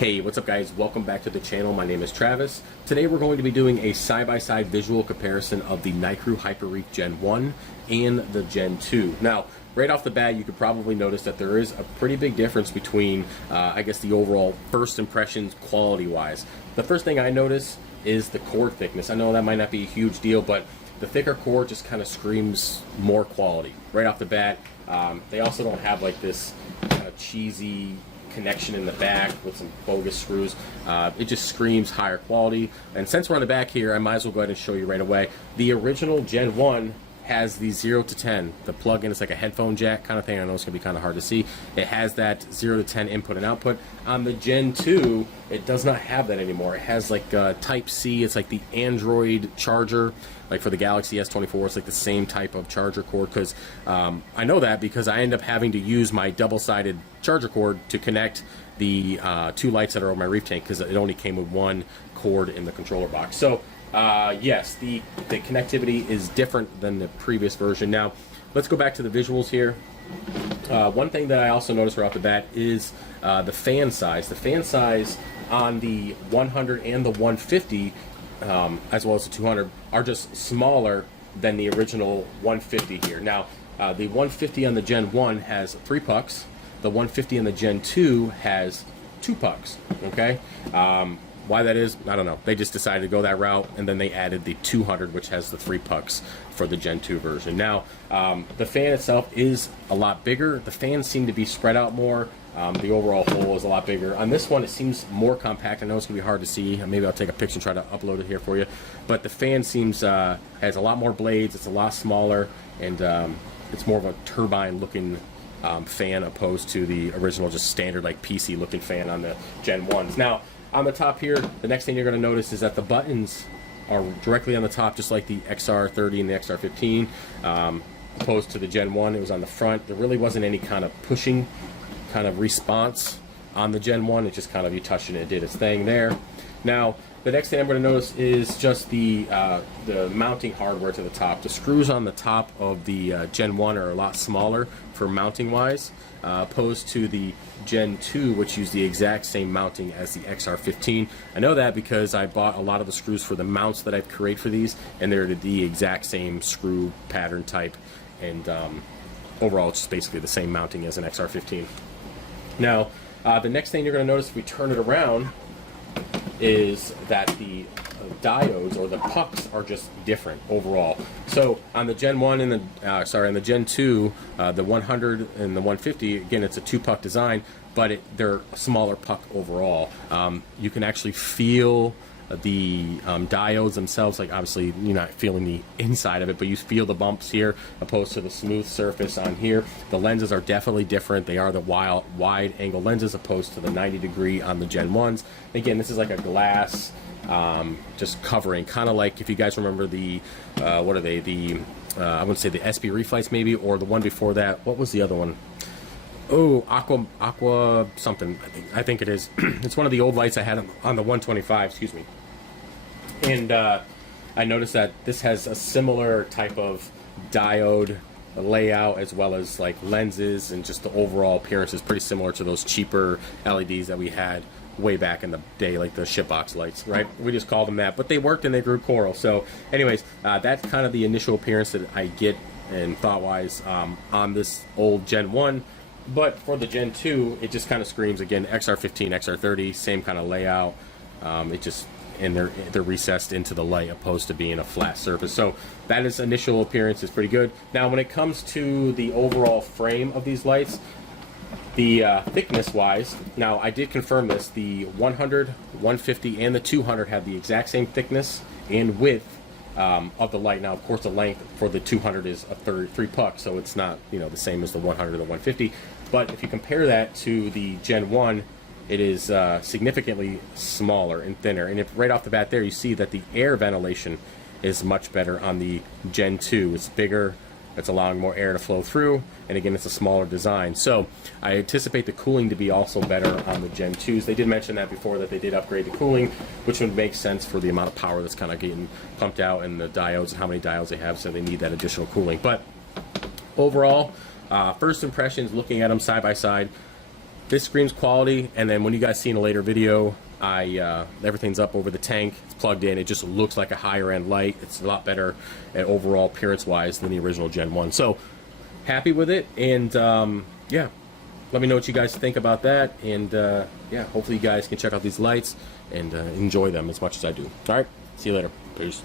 Hey, what's up guys? Welcome back to the channel. My name is Travis. Today we're going to be doing a side-by-side visual comparison of the Nicrew HyperReef Gen 1 and the Gen 2. Now, right off the bat, you could probably notice that there is a pretty big difference between, I guess, the overall first impressions quality-wise. The first thing I notice is the cord thickness. I know that might not be a huge deal, but the thicker cord just kind of screams more quality right off the bat. They also don't have like this kind of cheesy connection in the back with some bogus screws. It just screams higher quality. And since we're on the back here, I might as well go ahead and show you right away. The original Gen 1 has the 0 to 10. The plug-in is like a headphone jack kind of thing. I know it's going to be kind of hard to see. It has that 0 to 10 input and output. On the Gen 2, it does not have that anymore. It has like Type-C. It's like the Android charger. Like for the Galaxy S24, it's like the same type of charger cord, because I know that because I end up having to use my double-sided charger cord to connect the two lights that are on my reef tank, because it only came with one cord in the controller box. So yes, the connectivity is different than the previous version. Now, let's go back to the visuals here. One thing that I also noticed right off the bat is the fan size. The fan size on the 100 and the 150, as well as the 200, are just smaller than the original 150 here. Now, the 150 on the Gen 1 has 3 pucks. The 150 on the Gen 2 has 2 pucks, okay? Why that is, I don't know. They just decided to go that route, and then they added the 200, which has the 3 pucks for the Gen 2 version. Now, the fan itself is a lot bigger. The fans seem to be spread out more. The overall hole is a lot bigger. On this one, it seems more compact. I know it's going to be hard to see. Maybe I'll take a picture and try to upload it here for you. But the fan seems has a lot more blades. It's a lot smaller, and it's more of a turbine-looking fan opposed to the original, just standard like PC-looking fan on the Gen 1s. Now, on the top here, the next thing you're going to notice is that the buttons are directly on the top, just like the XR30 and the XR15. Opposed to the Gen 1, it was on the front. There really wasn't any kind of pushing kind of response on the Gen 1. It just kind of, you touched it and it did its thing there. Now, the next thing I'm going to notice is just the mounting hardware to the top. The screws on the top of the Gen 1 are a lot smaller for mounting wise, opposed to the Gen 2, which use the exact same mounting as the XR15. I know that because I bought a lot of the screws for the mounts that I've created for these, and they're the exact same screw pattern type, and overall it's just basically the same mounting as an XR15. Now, the next thing you're going to notice if we turn it around is that the diodes, or the pucks, are just different overall. So on the Gen 1 and the on the Gen 2, the 100 and the 150, again, it's a 2-puck design, but they're a smaller puck overall. You can actually feel the diodes themselves. Like, obviously you're not feeling the inside of it, but you feel the bumps here opposed to the smooth surface on here. The lenses are definitely different. They are the wide angle lenses opposed to the 90-degree on the Gen 1s. Again, this is like a glass just covering, kind of like, if you guys remember the what are they, the I wouldn't say the HyperReef lights maybe, or the one before that. What was the other one? Oh, Aqua something. I think it is. It's one of the old lights I had on the 125, excuse me. And I noticed that this has a similar type of diode layout, as well as like lenses, and just the overall appearance is pretty similar to those cheaper LEDs that we had way back in the day, like the shipbox lights, right? We just called them that, but they worked and they grew coral. So anyways, that's kind of the initial appearance that I get and thought-wise on this old Gen 1. But for the Gen 2, it just kind of screams, again, XR15, XR30, same kind of layout. It just, and they're recessed into the light opposed to being a flat surface. So that is initial appearance is pretty good. Now, when it comes to the overall frame of these lights, the thickness-wise, now I did confirm this, the 100, 150, and the 200 have the exact same thickness and width of the light. Now, of course, the length for the 200 is a 3 puck, so it's not, the same as the 100 or the 150. But if you compare that to the Gen 1, it is significantly smaller and thinner. And if right off the bat there, you see that the air ventilation is much better on the Gen 2. It's bigger. It's allowing more air to flow through, and again, it's a smaller design. So I anticipate the cooling to be also better on the Gen 2s. They did mention that before, that they did upgrade the cooling, which would make sense for the amount of power that's kind of getting pumped out, and the diodes and how many diodes they have, so they need that additional cooling. But overall, first impressions looking at them side by side, this screams quality. And then when you guys see in a later video, everything's up over the tank, it's plugged in, it just looks like a higher end light. It's a lot better and overall appearance wise than the original Gen 1. So happy with it, and yeah, let me know what you guys think about that, and yeah, hopefully you guys can check out these lights and enjoy them as much as I do. All right, see you later. Peace.